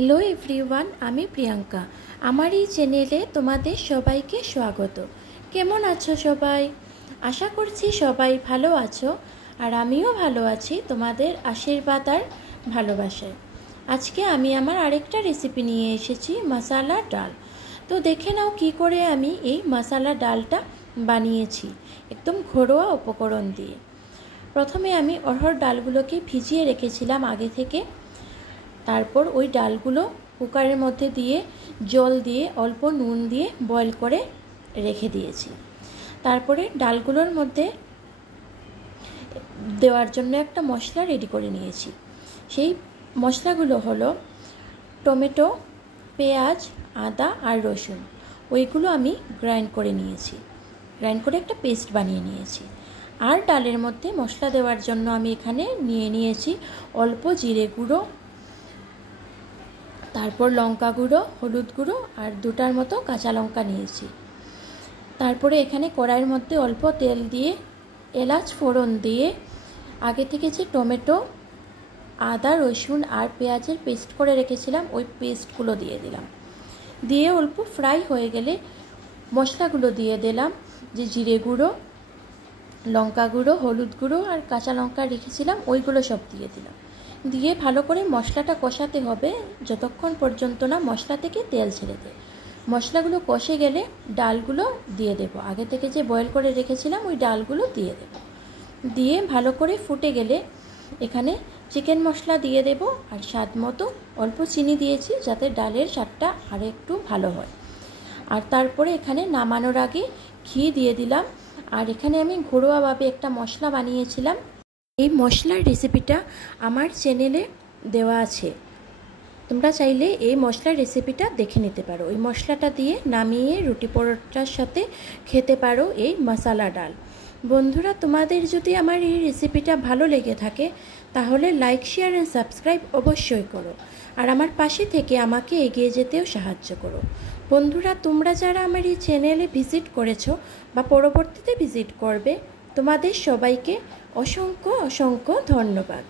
Hello everyone आमी प्रियंका आमार এই চ্যানেলে তোমাদের সবাইকে স্বাগত। কেমন আছো সবাই? আশা করছি সবাই ভালো আছো আর আমিও ভালো আছি তোমাদের আশীর্বাদ আর ভালোবাসায়। আজকে আমি আমার আরেকটা রেসিপি নিয়ে এসেছি মশলা ডাল। তো দেখে নাও কি করে আমি এই মশলা ডালটা বানিয়েছি একদম ঘরোয়া উপকরণ দিয়ে। প্রথমে আমি অড়হর ডালগুলোকে ভিজিয়ে রেখেছিলাম আগে থেকে। তারপর ওই ডালগুলো কুকারের মধ্যে দিয়ে জল দিয়ে অল্প নুন দিয়ে বয়েল করে রেখে দিয়েছি। তারপরে ডালগুলোর মধ্যে দেওয়ার জন্য একটা মশলা রেডি করে নিয়েছি। সেই মশলাগুলো হলো টমেটো, পেঁয়াজ, আদা আর রসুন। ওইগুলো আমি গ্রাইন্ড করে নিয়েছি, গ্রাইন্ড করে একটা পেস্ট বানিয়ে নিয়েছি। আর ডালের মধ্যে মশলা দেওয়ার জন্য আমি এখানে নিয়েছি অল্প জিরে গুঁড়ো, তারপর লঙ্কা গুঁড়ো, হলুদ গুঁড়ো আর দুটার মতো কাঁচা লঙ্কা নিয়েছি। তারপরে এখানে কড়াইয়ের মধ্যে অল্প তেল দিয়ে এলাচ ফোড়ন দিয়ে আগে থেকে যে টমেটো, আদা, রসুন আর পেঁয়াজের পেস্ট করে রেখেছিলাম ওই পেস্টগুলো দিয়ে দিলাম। দিয়ে অল্প ফ্রাই হয়ে গেলে মশলাগুলো দিয়ে দিলাম, যে জিরে গুঁড়ো, লঙ্কা গুঁড়ো, হলুদ গুঁড়ো আর কাঁচা লঙ্কা রেখেছিলাম ওইগুলো সব দিয়ে দিলাম। দিয়ে ভালো করে মশলাটা কষাতে হবে যতক্ষণ পর্যন্ত না মশলা থেকে তেল ছেড়ে দেয়। মশলাগুলো কষে গেলে ডালগুলো দিয়ে দেব, আগে থেকে যে বয়েল করে রেখেছিলাম ওই ডালগুলো দিয়ে দেব। দিয়ে ভালো করে ফুটে গেলে এখানে চিকেন মশলা দিয়ে দেব আর স্বাদ মতো অল্প চিনি দিয়েছি যাতে ডালের স্বাদটা আরও একটু ভালো হয়। আর তারপরে এখানে নামানোর আগে ঘি দিয়ে দিলাম। আর এখানে আমি ঘরোয়াভাবে একটা মশলা বানিয়েছিলাম। এই মশলার রেসিপিটা আমার চ্যানেলে দেওয়া আছে, তোমরা চাইলে এই মশলার রেসিপিটা দেখে নিতে পারো। এই মশলাটা দিয়ে নামিয়ে রুটি পরোটার সাথে খেতে পারো এই মশলা ডাল। বন্ধুরা, তোমাদের যদি আমার এই রেসিপিটা ভালো লেগে থাকে তাহলে লাইক, শেয়ার অ্যান্ড সাবস্ক্রাইব অবশ্যই করো। আর আমার পাশে থেকে আমাকে এগিয়ে যেতেও সাহায্য করো। বন্ধুরা, তোমরা যারা আমার এই চ্যানেলে ভিজিট করেছো বা পরবর্তীতে ভিজিট করবে, তোমাদের সবাইকে অসংখ্য অসংখ্য ধন্যবাদ।